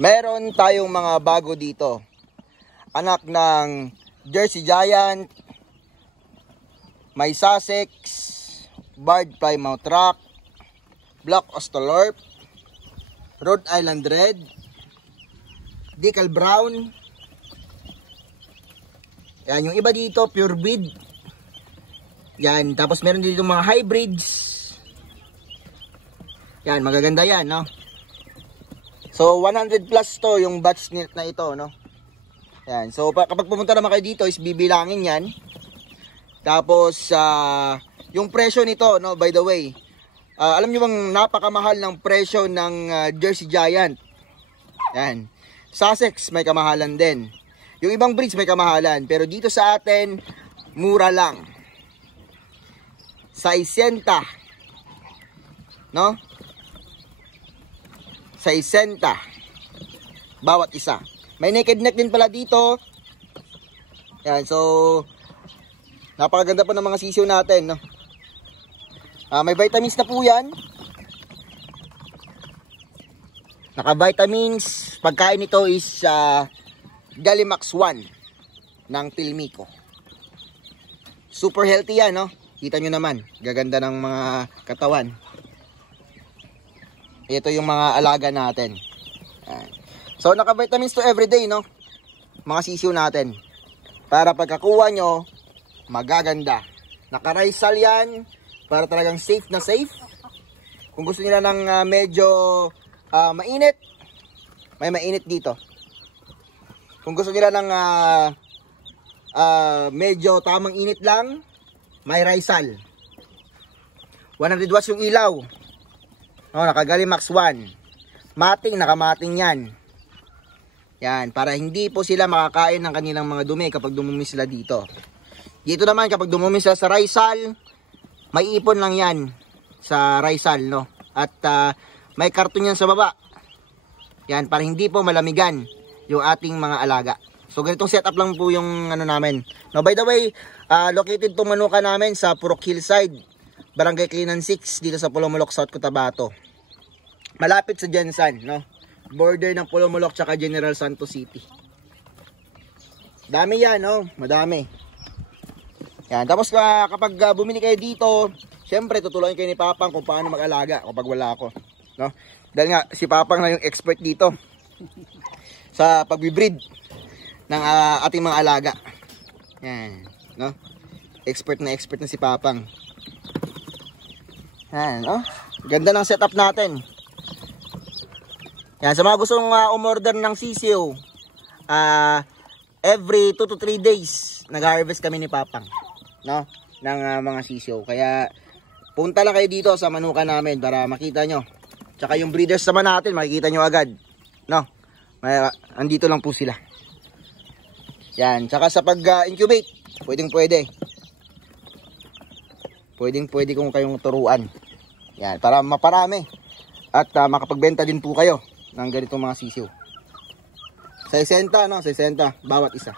Meron tayong mga bago dito. Anak ng Jersey Giant, may Sussex, Barred Plymouth Rock, Black Australorp, Rhode Island Red, Decal Brown. Yan, yung iba dito pure breed. Yan, tapos meron dito mga hybrids. Yan, magaganda yan, no? So 100 plus to yung batch na ito, no? Yan, so kapag pumunta naman kayo dito is bibilangin yan. Tapos yung presyo nito, no, by the way, alam niyo bang napakamahal ng presyo ng Jersey Giant. Yan. Sussex may kamahalan din. Yung ibang breeds may kamahalan, pero dito sa atin mura lang. 60, no? 60 bawat isa. May naked neck din pala dito. Yan, so napakaganda po ng mga sisiw natin, no? May vitamins na po yan. Naka-vitamins. Pagkain nito is Galimax 1 ng Pilmico. Super healthy yan, no? Kita nyo naman, gaganda ng mga katawan. Ito yung mga alaga natin. So naka-vitamins to everyday, no? Mga sisiw natin. Para pagkakuha nyo, magaganda. Naka-Rizal yan. Para talagang safe na safe. Kung gusto nila ng medyo mainit, may mainit dito. Kung gusto nila ng medyo tamang init lang, may Rizal. 100 watts yung ilaw. Oh, naka-Galimax 1. Mating, nakamating yan. Yan, para hindi po sila makakain ng kanilang mga dumi kapag dumumi sila dito. Dito naman, kapag dumumi sila sa Rizal, may ipon lang yan sa Rizal, no? At may karton yan sa baba. Yan, para hindi po malamigan yung ating mga alaga. So, ganitong setup lang po yung ano namin. No, by the way, located itong manuka namin sa Purok Hillside, Barangay Cleanan 6, dito sa Pulumulok, South Cotabato. Malapit sa Jensan, no? Border ng Pulumulok tsaka General Santos City. Dami yan, no? Madami. Yan. Tapos kapag bumili kayo dito, syempre tutulungan kayo ni Papang kung paano mag-alaga kapag wala ako, no? Dahil nga si Papang na yung expert dito sa pag-breed ng ating mga alaga. Yan, no? Expert na si Papang. Yan, no? Ganda ng setup natin. Yan, sa mga gustong umorder ng sisiw, every 2 to 3 days nag-harvest kami ni Papang, no? Ng mga sisiw. Kaya punta lang kayo dito sa manuka namin para makita nyo. Tsaka yung breeders naman natin, makikita nyo agad, no? Andito lang po sila. Yan, tsaka sa pag-incubate, pwede. Pwede kung kayong turuan. Yan, para maparami. At makapagbenta din po kayo ng ganitong mga sisiw. 60, no? 60 bawat isa.